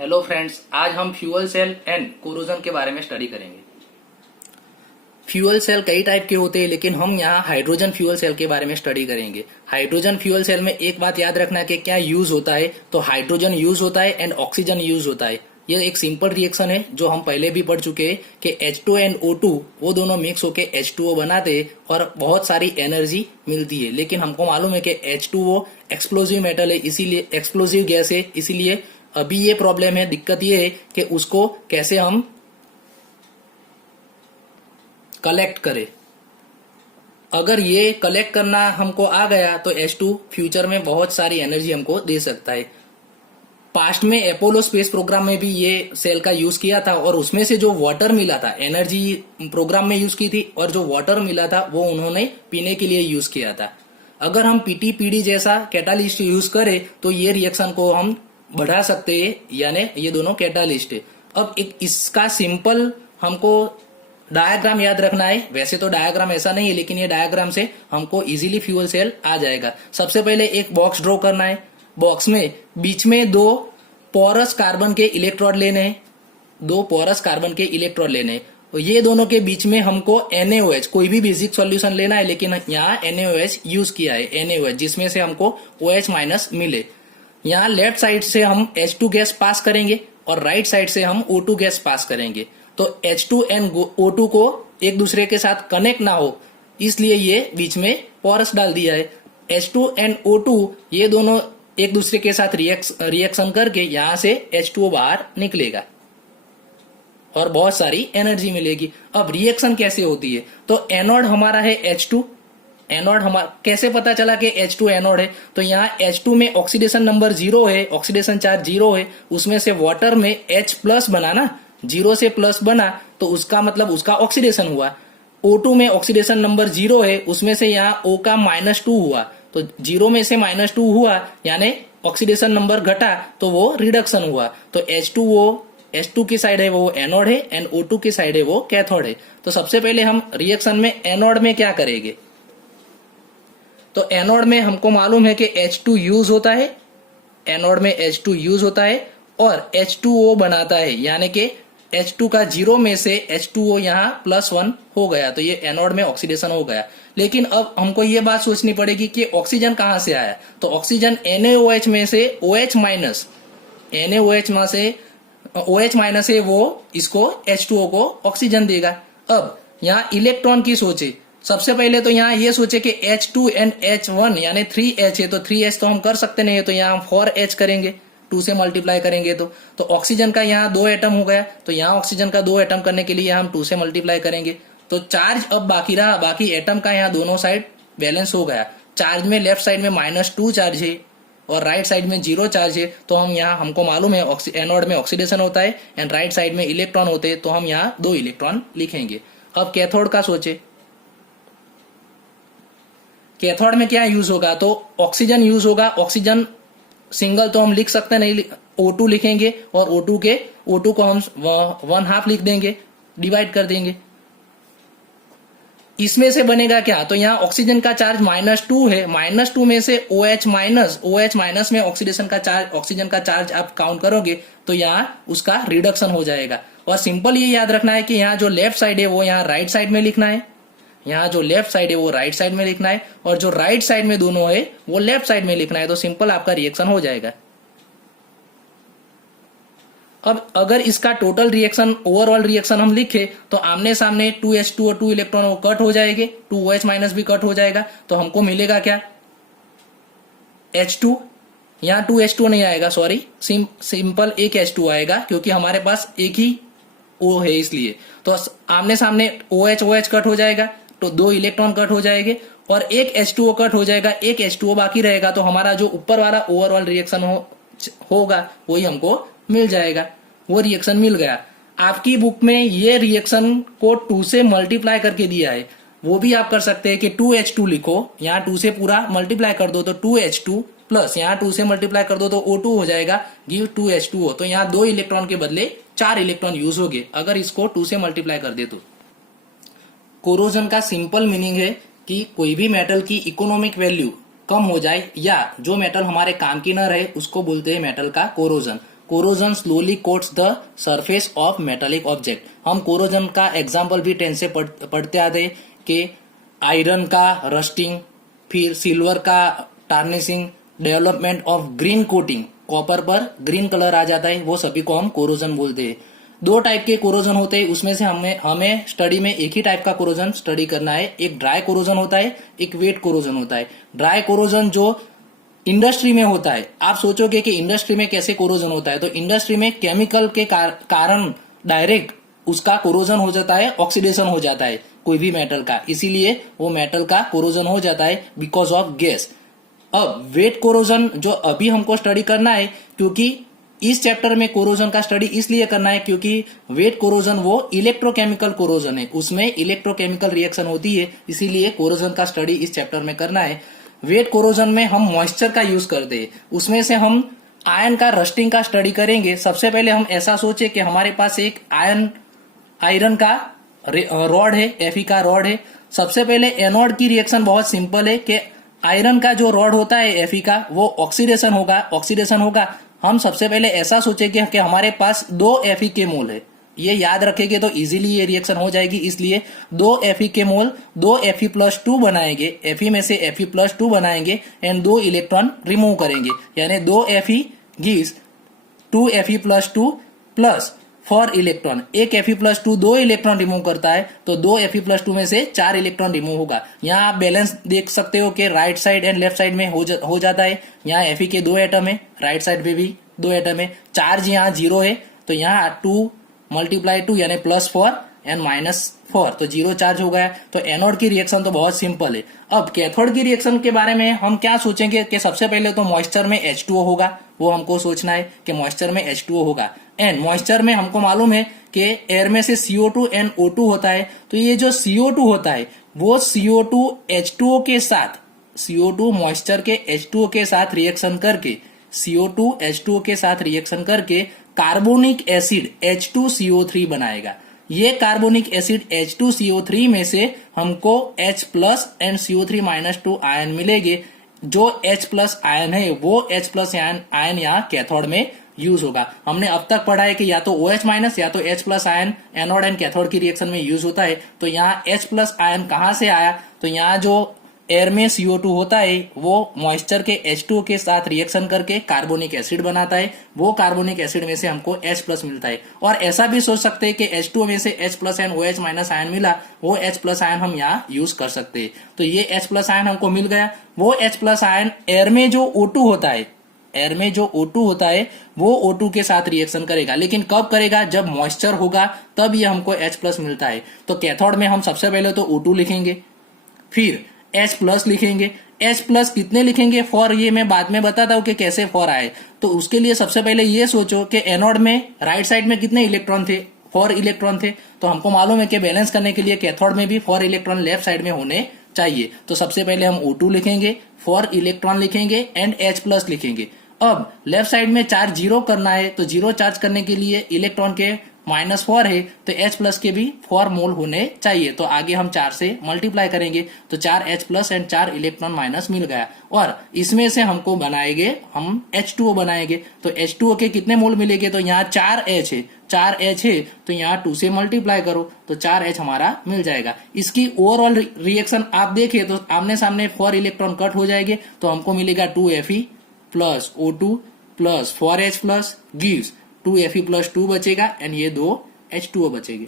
Hello friends, आज हम fuel cell and corrosion के बारे में स्टडी करेंगे। फ्यूअल सेल कई टाइप के होते हैं, लेकिन हम यहाँ हाइड्रोजन फ्यूअल सेल के बारे में स्टडी करेंगे। हाइड्रोजन फ्यूअल सेल में एक बात याद रखना कि क्या यूज होता है, तो हाइड्रोजन यूज होता है एंड ऑक्सीजन यूज होता है। ये एक सिंपल रिएक्शन है जो हम पहले भी पढ़ चुके हैं कि H2 एंड O2 वो दोनों मिक्स होके H2O बनाते हैं और बहुत सारी एनर्जी मिलती है। लेकिन हमको मालूम है कि H2O एक्सप्लोजिव मेटल है, इसीलिए एक्सप्लोजिव गैस है, इसीलिए अभी ये प्रॉब्लम है, दिक्कत ये है कि उसको कैसे हम कलेक्ट करें। अगर ये कलेक्ट करना हमको आ गया तो H2 फ्यूचर में बहुत सारी एनर्जी हमको दे सकता है। पास्ट में अपोलो स्पेस प्रोग्राम में भी ये सेल का यूज किया था और उसमें से जो वाटर मिला था, एनर्जी प्रोग्राम में यूज की थी और जो वाटर मिला था वो उन्होंने पीने के लिए यूज किया था। अगर हम पीटी-पीडी जैसा कैटालिस्ट यूज करें तो ये रिएक्शन को हम बढ़ा सकते हैं, यानी ये दोनों कैटालिस्ट है। अब एक इसका सिंपल हमको डायग्राम याद रखना है। वैसे तो डायग्राम ऐसा नहीं है, लेकिन ये डायग्राम से हमको इजीली फ्यूल सेल आ जाएगा। सबसे पहले एक बॉक्स ड्रॉ करना है। बॉक्स में बीच में दो पोरस कार्बन के इलेक्ट्रोड लेने हैं, दो पोरस कार्बन के इलेक्ट्रोड लेने हैं। और ये दोनों के बीच में हमको NaOH, कोई भी बेसिक सॉल्यूशन लेना है, लेकिन यहाँ NaOH यूज किया है, NaOH जिसमें से हमको OH माइनस मिले। यहाँ लेफ्ट साइड से हम H2 गैस पास करेंगे और राइट साइड से हम O2 गैस पास करेंगे। तो H2 एंड O2 को एक दूसरे के साथ कनेक्ट ना हो, इसलिए ये बीच में पोरस डाल दिया है। H2 एंड O2 ये दोनों एक दूसरे के साथ रिएक्शन करके यहाँ से H2O बाहर निकलेगा और बहुत सारी एनर्जी मिलेगी। अब रिएक्शन कैसे होती है, तो एनोड हमारा है H2। एनोड हमारा कैसे पता चला कि H2 एनोड है, तो यहाँ H2 में ऑक्सीडेशन नंबर 0 है, ऑक्सीडेशन चार्ज 0 है, उसमें से वाटर में H प्लस बना ना, 0 से प्लस बना तो उसका मतलब उसका ऑक्सीडेशन हुआ। O2 में ऑक्सीडेशन नंबर 0 है, उसमें से यहाँ O का -2 हुआ, तो 0 में से -2 हुआ यानी ऑक्सीडेशन नंबर घटा तो वो रिडक्शन हुआ। तो H2 की साइड है वो एनोड है एंड O2 की साइड है वो कैथोड है। तो सबसे पहले हम रिएक्शन में एनोड में क्या करेंगे, तो एनोड में हमको मालूम है कि H2 यूज होता है, एनोड में H2 यूज होता है और H2O बनाता है, यानी कि H2 का 0 में से H2O यहाँ +1 हो गया, तो ये एनोड में ऑक्सीडेशन हो गया। लेकिन अब हमको ये बात सोचनी पड़ेगी कि ऑक्सीजन कहाँ से आया, तो ऑक्सीजन NaOH में से OH माइनस, NaOH में से OH माइनस है वो इसको H2O को ऑक्सीजन देगा। अब यहाँ इलेक्ट्रॉन की सोचे, सबसे पहले तो यहाँ ये सोचे कि H2 एंड H1 यानी 3H है, तो 3H तो हम कर सकते नहीं है, तो यहाँ हम 4H करेंगे, 2 से मल्टीप्लाई करेंगे तो ऑक्सीजन का यहाँ 2 एटम हो गया, तो यहाँ ऑक्सीजन का 2 एटम करने के लिए हम 2 से मल्टीप्लाई करेंगे। तो चार्ज अब बाकी रहा, बाकी एटम का यहाँ दोनों साइड बैलेंस हो गया। चार्ज में लेफ्ट साइड में -2 चार्ज है और राइट साइड में 0 चार्ज है, तो हम यहाँ हमको मालूम है एनोड में ऑक्सीडेशन होता है एंड राइट साइड में इलेक्ट्रॉन होते हैं, तो हम यहाँ 2 इलेक्ट्रॉन लिखेंगे। अब कैथोड का सोचे, कैथोड में क्या यूज होगा, तो ऑक्सीजन यूज होगा। ऑक्सीजन सिंगल तो हम लिख सकते नहीं, O2 लिखेंगे और O2 को हम 1/2 लिख देंगे, डिवाइड कर देंगे। इसमें से बनेगा क्या, तो यहाँ ऑक्सीजन का चार्ज -2 है, -2 में से OH माइनस में ऑक्सीडेशन का चार्ज, ऑक्सीजन का चार्ज आप काउंट करोगे तो यहाँ उसका रिडक्शन हो जाएगा। और सिंपल ये याद रखना है कि यहाँ जो लेफ्ट साइड है वो यहाँ राइट साइड में लिखना है, यहाँ जो लेफ्ट साइड है वो राइट साइड में लिखना है और जो राइट साइड में दोनों है वो लेफ्ट साइड में लिखना है, तो सिंपल आपका रिएक्शन हो जाएगा। अब अगर इसका टोटल रिएक्शन, ओवरऑल रिएक्शन हम लिखे तो आमने सामने 2H2 और 2 इलेक्ट्रॉन वो कट हो जाएंगे, 2OH माइनस भी कट हो जाएगा, तो हमको मिलेगा क्या, H2, यहाँ 2H2 नहीं आएगा, सॉरी, सिंपल एक H2 आएगा क्योंकि हमारे पास एक ही O है इसलिए। तो आमने सामने OH कट हो जाएगा तो 2 इलेक्ट्रॉन कट हो जाएंगे और एक H2O कट हो जाएगा, एक H2O बाकी रहेगा, तो हमारा जो ऊपर वाला ओवरऑल रिएक्शन होगा वही हमको मिल जाएगा। वो रिएक्शन मिल गया। आपकी बुक में ये रिएक्शन को 2 से मल्टीप्लाई करके दिया है, वो भी आप कर सकते हैं कि 2H2 लिखो, यहाँ 2 से पूरा मल्टीप्लाई कर दो तो 2H2 प्लस यहाँ 2 से मल्टीप्लाई कर दो तो O2 हो जाएगा, गिव 2H2O, तो यहाँ 2 इलेक्ट्रॉन के बदले 4 इलेक्ट्रॉन यूज हो गए अगर इसको 2 से मल्टीप्लाई कर दे तो। कोरोजन का सिंपल मीनिंग है कि कोई भी मेटल की इकोनॉमिक वैल्यू कम हो जाए या जो मेटल हमारे काम की न रहे उसको बोलते हैं मेटल का corrosion. Corrosion slowly quotes the surface of metallic object. हम कोरोजन का एग्जाम्पल भी 10 से पढ़ते आते कि आयरन का रस्टिंग, फिर सिल्वर का tarnishing, development of green coating, copper पर ग्रीन कलर आ जाता है, वो सभी को हम कोरोजन बोलते हैं। दो टाइप के कोरोजन होते हैं, उसमें से हमें स्टडी में एक ही टाइप का कोरोजन स्टडी करना है। एक ड्राई कोरोजन होता है, एक वेट कोरोजन होता है। ड्राई कोरोजन जो इंडस्ट्री में होता है, आप सोचोगे कि इंडस्ट्री में कैसे कोरोजन होता है, तो इंडस्ट्री में केमिकल के कारण डायरेक्ट उसका कोरोजन हो जाता है, ऑक्सीडेशन हो जाता है कोई भी मेटल का, इसीलिए वो मेटल का कोरोजन हो जाता है बिकॉज ऑफ गैस। अब वेट कोरोजन जो अभी हमको स्टडी करना है, क्योंकि इस चैप्टर में कोरोजन का स्टडी इसलिए करना है क्योंकि वेट कोरोजन वो इलेक्ट्रोकेमिकल कोरोजन है, उसमें इलेक्ट्रोकेमिकल रिएक्शन होती है, इसीलिए कोरोजन का स्टडी इस चैप्टर में करना है। वेट कोरोजन में हम मॉइस्चर का यूज करते हैं, उसमें से हम आयन का रस्टिंग का स्टडी करेंगे। सबसे पहले हम ऐसा सोचे कि हमारे पास एक आयरन का रॉड है, Fe का रॉड है। सबसे पहले एनोड की रिएक्शन बहुत सिंपल है कि आयरन का जो रॉड होता है Fe का, वो ऑक्सीडेशन होगा। हम सबसे पहले ऐसा सोचेंगे कि हमारे पास 2 Fe के मोल है, ये याद रखेंगे तो इजीली ये रिएक्शन हो जाएगी। इसलिए 2 Fe के मोल 2 Fe+2 बनाएंगे, Fe में से Fe+2 बनाएंगे एंड 2 इलेक्ट्रॉन रिमूव करेंगे, यानी 2 Fe gives 2 Fe+2 plus 4 electron. एक Fe+2 2 इलेक्ट्रॉन रिमूव करता है, तो 2 Fe+2 में से 4 इलेक्ट्रॉन रिमूव होगा। यहाँ आप बैलेंस देख सकते हो कि right side and left side में हो जाता है। यहाँ Fe के 2 एटम है, राइट साइड पे भी 2 एटम है। चार्ज यहाँ 0 है, तो यहाँ 2 × 2 यानी +4 एंड -4, तो 0 चार्ज हो गया। तो एनोड की रिएक्शन तो बहुत सिंपल है। अब कैथोड की रिएक्शन के बारे में हम क्या सोचेंगे कि सबसे पहले तो मॉइस्चर में H2O होगा, वो हमको सोचना है कि मॉइस्चर में H2O होगा। एंड मॉइस्चर में हमको मालूम है कि एयर में से CO2 एंड O2 होता है, तो ये जो CO2 होता है वो CO2 H2O के साथ, CO2 मॉइस्चर के H2O के साथ रिएक्शन करके, CO2 H2O के साथ रिएक्शन करके कार्बोनिक एसिड H2CO3 बनाएगा। ये कार्बोनिक एसिड H2CO3 में से हमको H+ एंड CO3-2 आयन मिलेंगे। जो H+ आयन है वो H+ आयन यहाँ कैथोड में यूज होगा। हमने अब तक पढ़ा है कि या तो OH- या तो H+ ion anode and cathode की रिएक्शन में यूज होता है। तो यहाँ H+ आयन कहाँ से आया, तो यहाँ जो एयर में CO2 होता है वो मॉइस्चर के H2O के साथ रिएक्शन करके कार्बोनिक एसिड बनाता है, वो कार्बोनिक एसिड में से हमको H+ मिलता है। और ऐसा भी सोच सकते हैं कि H2O में से H+ एंड OH- आयन मिला, वो H+ आयन हम यहाँ यूज कर सकते हैं। तो ये H+ आयन हमको मिल गया। वो H+ आयन एयर में जो O2 होता है, एयर में जो O2 होता है वो O2 के साथ रिएक्शन करेगा, लेकिन कब करेगा, जब मॉइस्चर होगा तब ये हमको H+ मिलता है। तो कैथोड में हम सबसे पहले तो O2 लिखेंगे, फिर H+ लिखेंगे। H+ कितने लिखेंगे फॉर, ये मैं बाद में बताता हूँ कि कैसे फॉर आए। तो उसके लिए सबसे पहले ये सोचो कि एनोड में राइट साइड में कितने इलेक्ट्रॉन थे, 4 इलेक्ट्रॉन थे। तो हमको मालूम है कि बैलेंस करने के लिए कैथोड में भी 4 इलेक्ट्रॉन लेफ्ट साइड में होने चाहिए। तो सबसे पहले हम O2 लिखेंगे, 4 इलेक्ट्रॉन लिखेंगे एंड H+ लिखेंगे। अब लेफ्ट साइड में चार्ज 0 करना है, तो 0 चार्ज करने के लिए इलेक्ट्रॉन के -4 है, तो H+ के भी 4 मोल होने चाहिए। तो आगे हम 4 से मल्टीप्लाई करेंगे, तो 4 H+ एंड 4 इलेक्ट्रॉन माइनस मिल गया। और इसमें से हमको बनाएंगे, हम H2O बनाएंगे। तो H2O के कितने मोल मिलेंगे, तो यहाँ 4H है, 4H है, तो यहाँ 2 से मल्टीप्लाई करो तो 4H हमारा मिल जाएगा। इसकी ओवरऑल रिएक्शन आप देखिए तो आमने सामने 4 इलेक्ट्रॉन कट हो जाएंगे, तो हमको मिलेगा 2Fe plus O2 plus 4H+ gives 2Fe+2 बचेगा एंड ये 2 H2O बचेंगे।